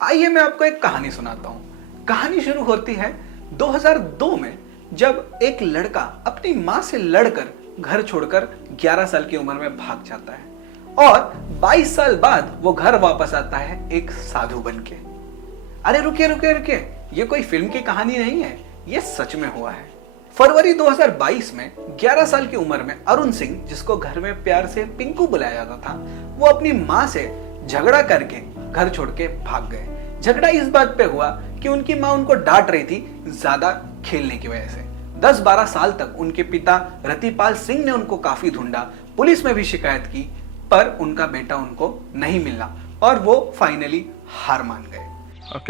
आइए मैं आपको एक कहानी सुनाता हूँ। कहानी शुरू होती है 2002 में, जब एक लड़का अपनी माँ से लड़कर घर छोड़कर 11 साल की उम्र में भाग जाता है और 22 साल बाद वो घर वापस आता है एक साधु बनके। अरे रुकिए रुकिए रुकिए, ये कोई फिल्म की कहानी नहीं है, ये सच में हुआ है। फरवरी 2022 में 11 साल की उम्र में अरुण सिंह, जिसको घर में प्यार से पिंकू बुलाया जाता था, वो अपनी माँ से झगड़ा करके घर छोड़ के भाग गए। झगड़ा इस बात पे हुआ कि उनकी माँ उनको डांट रही थी ज्यादा खेलने की वजह से। 10-12 साल तक उनके पिता रतिपाल सिंह ने उनको काफी ढूंढा, पुलिस में भी शिकायत की, पर उनका बेटा उनको नहीं मिला और वो फाइनली हार मान गए।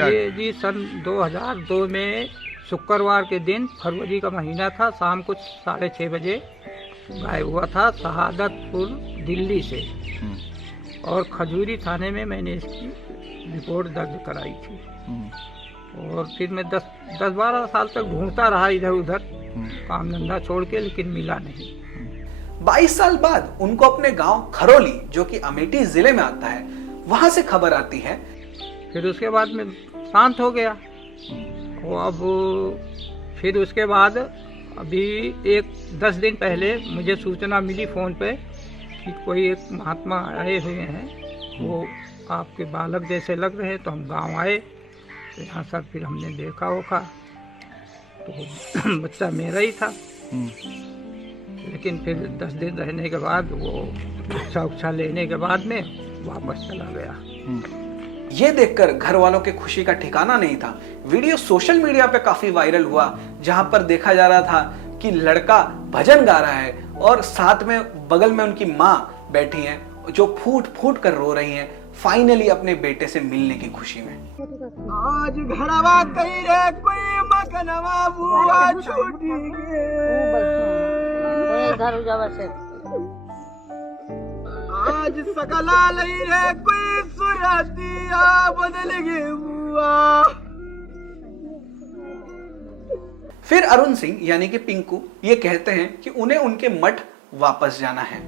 ये जी सन 2002 में शुक्रवार के दिन, फरवरी का महीना था, शाम कुछ 6:30 बजे गायब हुआ था शहादतपुर दिल्ली से। और खजूरी थाने में मैंने इसकी रिपोर्ट दर्ज कराई थी। और फिर मैं 10-12 साल तक ढूंढता रहा इधर उधर, काम धंधा छोड़ के, लेकिन मिला नहीं। 22 साल बाद उनको अपने गांव खरोली, जो कि अमेठी जिले में आता है, वहां से खबर आती है। फिर उसके बाद में शांत हो गया। वो अब फिर उसके बाद अभी 10 दिन पहले मुझे सूचना मिली फ़ोन पे कि कोई एक महात्मा आए हुए हैं, वो आपके बालक जैसे लग रहे हैं। तो हम गांव आए, तो यहाँ सर फिर हमने देखा होगा तो बच्चा मेरा ही था। लेकिन फिर 10 दिन रहने के बाद वो शिक्षा लेने के बाद में वापस चला गया। ये देखकर घर वालों के खुशी का ठिकाना नहीं था। वीडियो सोशल मीडिया पे काफी वायरल हुआ, जहां पर देखा जा रहा था कि लड़का भजन गा रहा है और साथ में बगल में उनकी माँ बैठी हैं, जो फूट फूट कर रो रही हैं, फाइनली अपने बेटे से मिलने की खुशी में। आज घरवा कई रे कोई मकनवा बुआ छूटी आज सकला लई रे कोई सुरतिया बदल गे बुआ। फिर अरुण सिंह यानी कि पिंकू ये कहते हैं कि उन्हें उनके मठ वापस जाना है।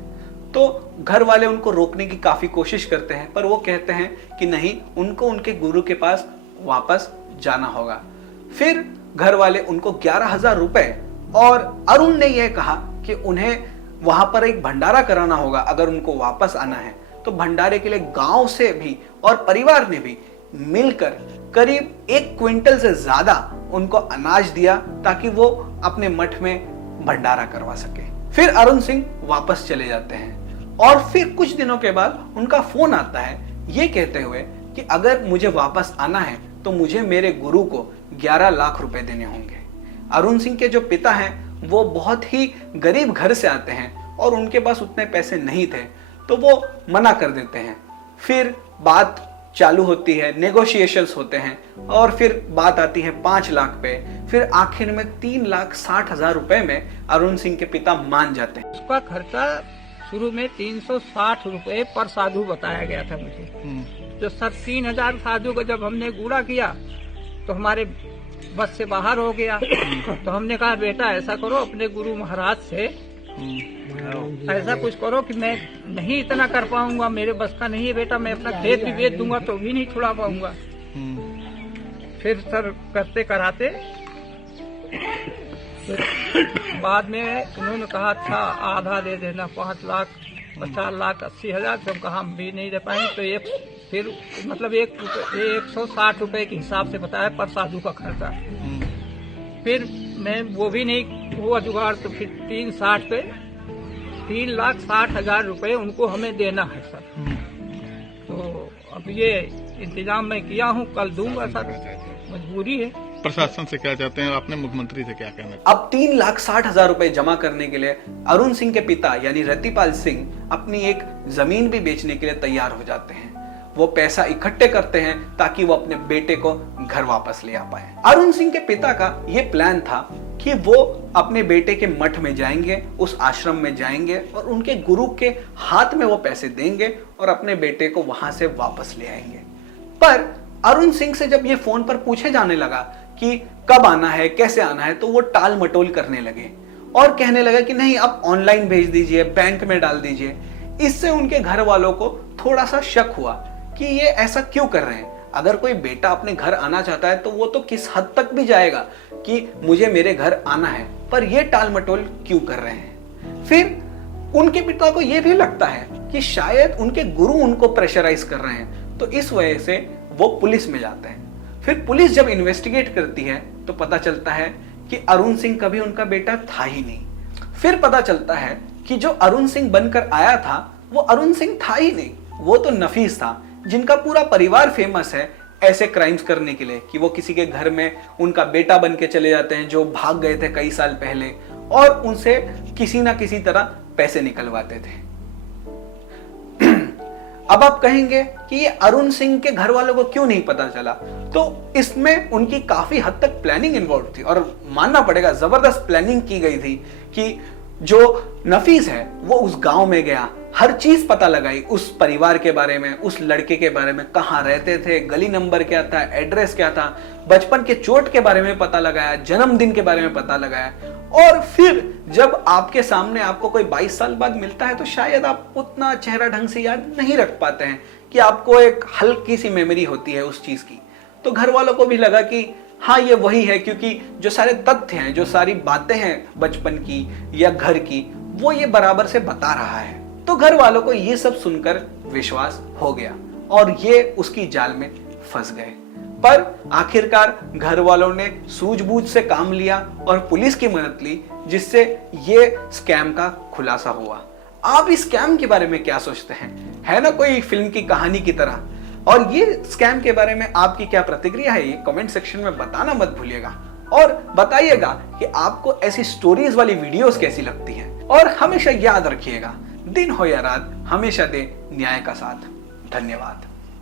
तो घर वाले उनको रोकने की काफी कोशिश करते हैं, पर वो कहते हैं कि नहीं, उनको उनके गुरु के पास वापस जाना होगा। फिर घर वाले उनको 11,000 रुपए, और अरुण ने यह कहा कि उन्हें वहां पर एक भंडारा कराना होगा अगर उनको वापस आना है। तो भंडारे के लिए गांव से भी और परिवार ने भी मिलकर करीब 1 क्विंटल से ज्यादा उनको अनाज दिया, ताकि वो अपने मठ में भंडारा करवा सके। फिर अरुण सिंह वापस चले जाते हैं और फिर कुछ दिनों के बाद उनका फोन आता है, ये कहते हुए कि अगर मुझे वापस आना है तो मुझे मेरे गुरु को 11 लाख रुपए देने होंगे। अरुण सिंह के जो पिता हैं वो बहुत ही गरीब घर से आते हैं और उनके पास उतने पैसे नहीं थे, तो वो मना कर देते हैं। फिर बात चालू होती है, नेगोशिएशंस होते हैं और फिर बात आती है 5 लाख पे। फिर आखिर में 3,60,000 रुपए में अरुण सिंह के पिता मान जाते हैं। उसका खर्चा शुरू में 360 रुपए पर साधु बताया गया था मुझे। तो सर 3,000 साधु का जब हमने गुड़ा किया तो हमारे बस से बाहर हो गया। तो हमने कहा बेटा ऐसा करो, अपने गुरु महाराज से ऐसा कुछ करो कि मैं नहीं इतना कर पाऊंगा, मेरे बस का नहीं है बेटा, मैं अपना खेत भी बेच दूंगा तो भी नहीं छुड़ा पाऊंगा। फिर सर करते कराते बाद में उन्होंने कहा अच्छा आधा दे देना, 5 लाख 50 लाख 80,000। तो हम कहा हम भी नहीं दे पाएंगे। तो ये फिर मतलब 160 रुपए के हिसाब से बताया पर साधु का खर्चा। फिर मैं वो भी नहीं हुआ जुगाड़, तो फिर 360 पे 3,60,000 रुपए उनको हमें देना है सर। तो अब ये इंतजाम मैं किया हूँ, कल दूंगा सर, मजबूरी है। प्रशासन से क्या चाहते हैं, आपने मुख्यमंत्री से क्या कहना है? अब 3,60,000 रुपए जमा करने के लिए अरुण सिंह के पिता यानी रतिपाल सिंह अपनी एक जमीन भी बेचने के लिए तैयार हो जाते हैं। वो पैसा इकट्ठे करते हैं ताकि वो अपने बेटे को घर वापस ले आ पाए। अरुण सिंह के पिता का ये प्लान था कि वो अपने बेटे के मठ में जाएंगे, उस आश्रम में जाएंगे और उनके गुरु के हाथ में वो पैसे देंगे और अपने बेटे को वहां से वापस ले आएंगे। पर अरुण सिंह से जब ये फोन पर पूछे जाने लगा कि कब आना है, कैसे आना है, तो वो टाल मटोल करने लगे और कहने लगा कि नहीं, आप ऑनलाइन भेज दीजिए, बैंक में डाल दीजिए। इससे उनके घर वालों को थोड़ा सा शक हुआ कि ये ऐसा क्यों कर रहे हैं। अगर कोई बेटा अपने घर आना चाहता है तो वो तो किस हद तक भी जाएगा कि मुझे मेरे घर आना है, पर ये टाल मटोल क्यों कर रहे हैं। फिर उनके पिता को ये भी लगता है कि शायद उनके गुरु उनको प्रेशराइज कर रहे हैं, तो इस वजह से वो पुलिस में जाते हैं। फिर पुलिस जब इन्वेस्टिगेट करती है तो पता चलता है कि अरुण सिंह कभी उनका बेटा था ही नहीं। फिर पता चलता है कि जो अरुण सिंह बनकर आया था वो अरुण सिंह था ही नहीं, वो तो नफीस था, जिनका पूरा परिवार फेमस है ऐसे क्राइम्स करने के लिए कि वो किसी के घर में उनका बेटा बन के चले जाते हैं जो भाग गए थे कई साल पहले, और उनसे किसी ना किसी तरह पैसे निकलवाते थे। अब आप कहेंगे कि ये अरुण सिंह के घर वालों को क्यों नहीं पता चला, तो इसमें उनकी काफी हद तक प्लानिंग इन्वॉल्व थी, और मानना पड़ेगा जबरदस्त प्लानिंग की गई थी कि जो नफीस है वो उस गांव में गया, हर चीज पता लगाई उस परिवार के बारे में, उस लड़के के बारे में, कहाँ रहते थे, गली नंबर क्या था, एड्रेस क्या था, बचपन के चोट के बारे में पता लगाया, जन्मदिन के बारे में पता लगाया। और फिर जब आपके सामने आपको कोई 22 साल बाद मिलता है तो शायद आप उतना चेहरा ढंग से याद नहीं रख पाते हैं, कि आपको एक हल्की सी मेमोरी होती है उस चीज की। तो घर वालों को भी लगा कि हाँ ये वही है, क्योंकि जो सारे तथ्य हैं, जो सारी बातें हैं बचपन की या घर की, वो ये बराबर से बता रहा है। तो घर वालों को ये सब सुनकर विश्वास हो गया और ये उसकी जाल में फंस गए। पर आखिरकार घर वालों ने सूझबूझ से काम लिया और पुलिस की मदद ली, जिससे ये स्कैम का खुलासा हुआ। आप इस स्कैम के बारे में क्या सोचते हैं? है ना कोई फिल्म की कहानी की तरह? और ये स्कैम के बारे में आपकी क्या प्रतिक्रिया है, ये कमेंट सेक्शन में बताना मत भूलिएगा। और बताइएगा कि आपको ऐसी स्टोरीज वाली वीडियोस कैसी लगती हैं। और हमेशा याद रखिएगा, दिन हो या रात, हमेशा दे न्याय का साथ। धन्यवाद।